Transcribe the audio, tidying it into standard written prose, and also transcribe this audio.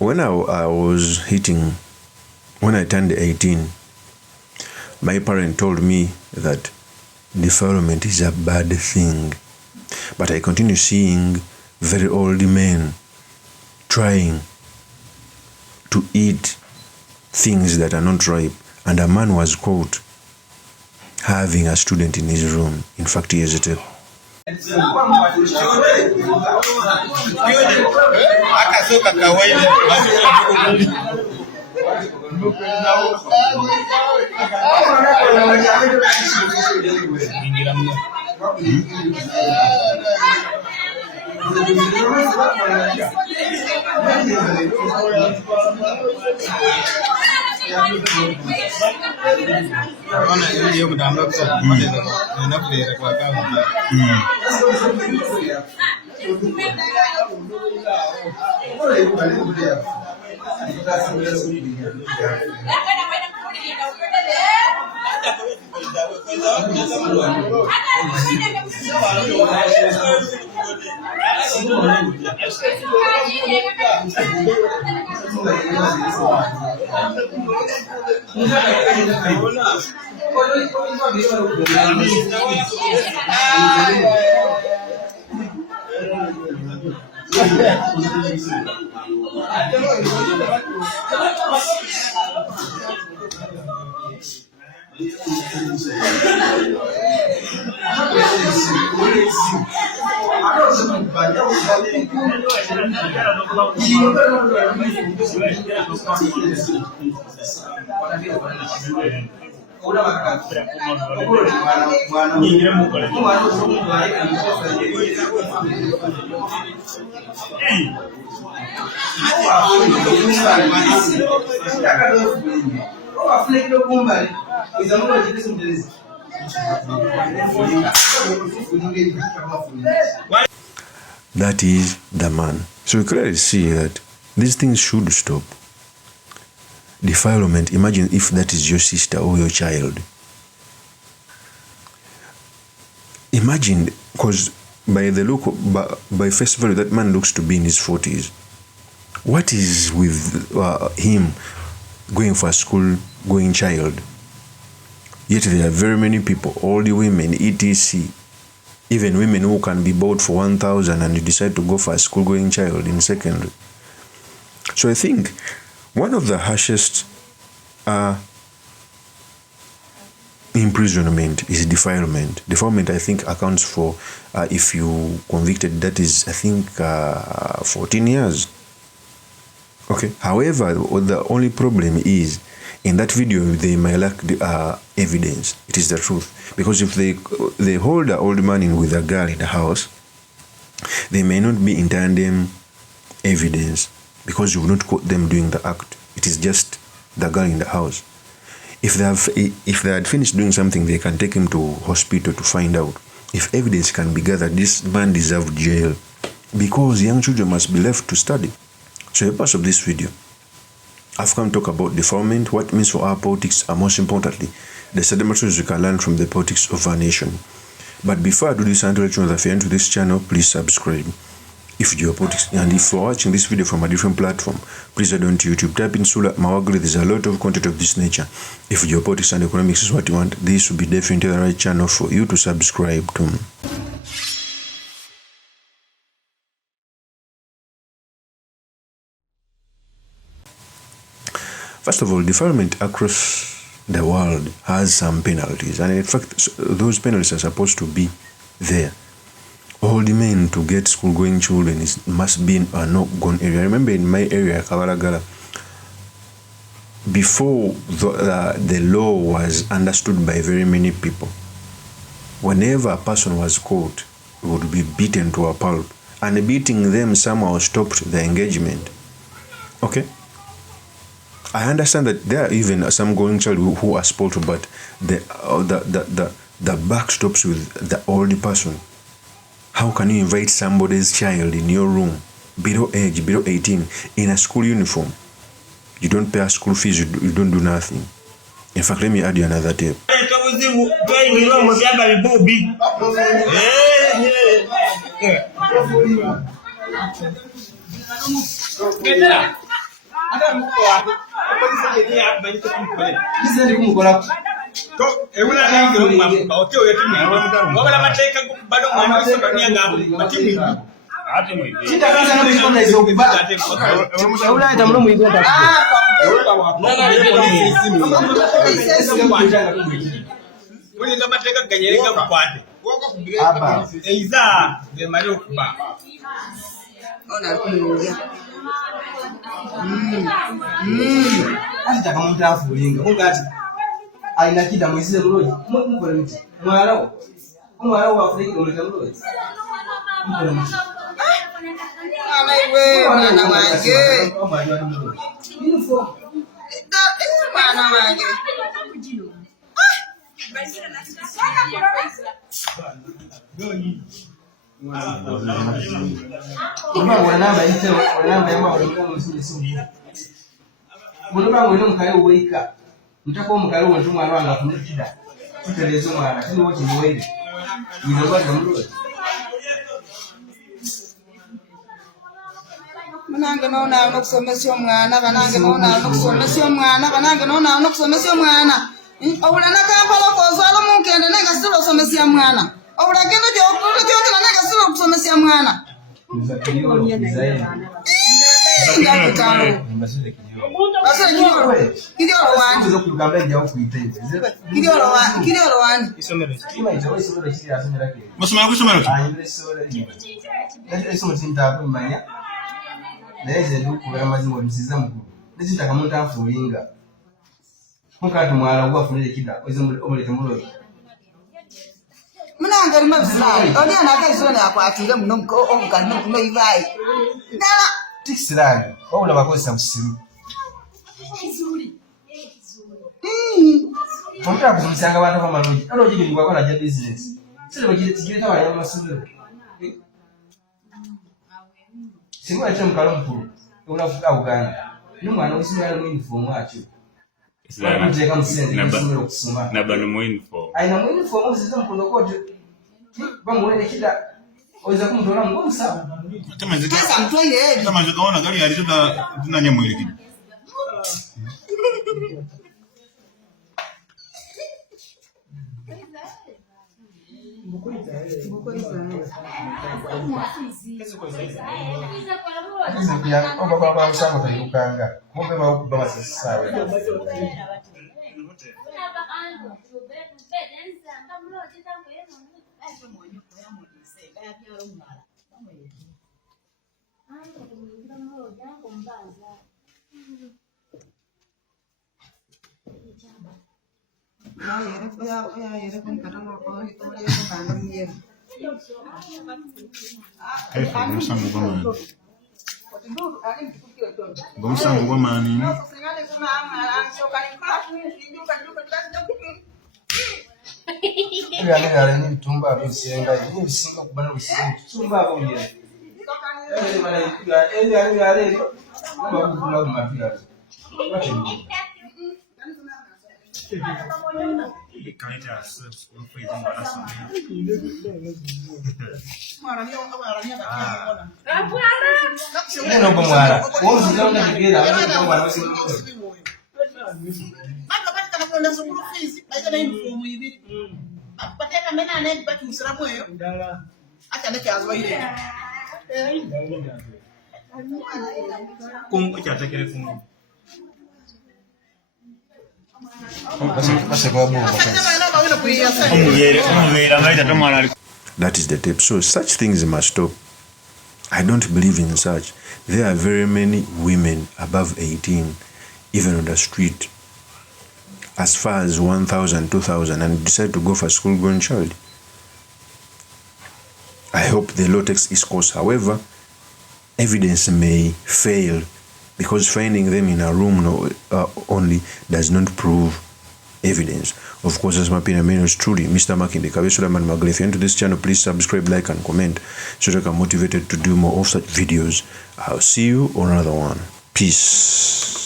When when I turned 18, my parent told me that defilement is a bad thing. But I continue seeing very old men trying to eat things that are not ripe. And a man was caught having a student in his room. In fact, he is a tape. That is the man. So we clearly see that these things should stop. Defilement, imagine if that is your sister or your child. Imagine, because by face value, that man looks to be in his 40s. What is with him going for a school-going child? Yet there are very many people, all the women, etc., even women who can be bought for 1,000 and you decide to go for a school-going child in secondary. So I think one of the harshest imprisonment is defilement. Defilement, I think, accounts for, if you convicted, that is, I think, 14 years. Okay. However, the only problem is, in that video, they may lack the evidence. It is the truth. Because if they hold an old man in with a girl in the house, they may not be in tandem evidence because you will not quote them doing the act. It is just the girl in the house. If they had finished doing something, they can take him to hospital to find out. If evidence can be gathered, this man deserved jail because young children must be left to study. So the purpose of this video, I've come to talk about defilement, what it means for our politics, and most importantly, the sedimentaries we can learn from the politics of our nation. But before I do this, I want to let you know that if you're into this channel, please subscribe. If you're politics, and if you're watching this video from a different platform, please head on to YouTube, type in Sula Mawagri. There's a lot of content of this nature. If geopolitics and economics is what you want, this will be definitely the right channel for you to subscribe to. First of all, defilement across the world has some penalties, and in fact, those penalties are supposed to be there. All the men to get school-going children must be in a no-gone area. I remember in my area, Kabalagala, before the law was understood by very many people, whenever a person was caught, he would be beaten to a pulp, and beating them somehow stopped the engagement. Okay? I understand that there are even some going child who are spoiled, but the back stops with the older person. How can you invite somebody's child in your room, below age, below 18, in a school uniform? You don't pay a school fees, you don't do nothing. In fact, let me add you another tip. Manange nona nokusomesa omwana banange nona nokusomesa omwana banange nona nokusomesa omwana obula nakampala kozwala mukende nenga silo osomesa mwana obula kendo kyokera nenga silo okusomesa mwana Munanga lima bisirani oli anakazone akwatire muno omukali no ivayi dala tikisirani wabula bakozesa busiru omuntu akumisanga abantu bamalungi ala ogigiri gwakola gya bizinesi siribagireta waya mumasomero singa watira mukalo mukulu obulafuka Uganda n'omwana w'essomero ali mu yunifoomu atyo bamuteeka mu ssente n'essomero okusoma nabano mu uniform ayina mu yunifoomu obuzize mukono kooti bamuwere ekida oyinza kumutoolamu ng'omusawo Tamaze kaona gari yali tunanye mwelekidi. Gomsango kwa mani. Yale ni tumba bisenga ni bisinga kubana bisenga tumba abo yale yale bakukula mafia Kaleta school fees ngara sana. Neno bomwara wozi zonda kigera neno mwana wasi Bado patikana kwenda school fees baita na uniform ibiri bateka mena na baki musiramu eyo acha ndeke azwaire Kungu chatekele kungu. That is the tape. So such things must stop. I don't believe in such. There are very many women above 18, even on the street, as far as 1,000, 2,000, and decide to go for a school-going child. I hope the law takes its course. However, evidence may fail because finding them in a room only does not prove evidence. Of course, as my opinion is truly Mr. Makinde Kabesulaman Magle. If you're into this channel, please subscribe, like, and comment so that I'm motivated to do more of such videos. I'll see you on another one. Peace.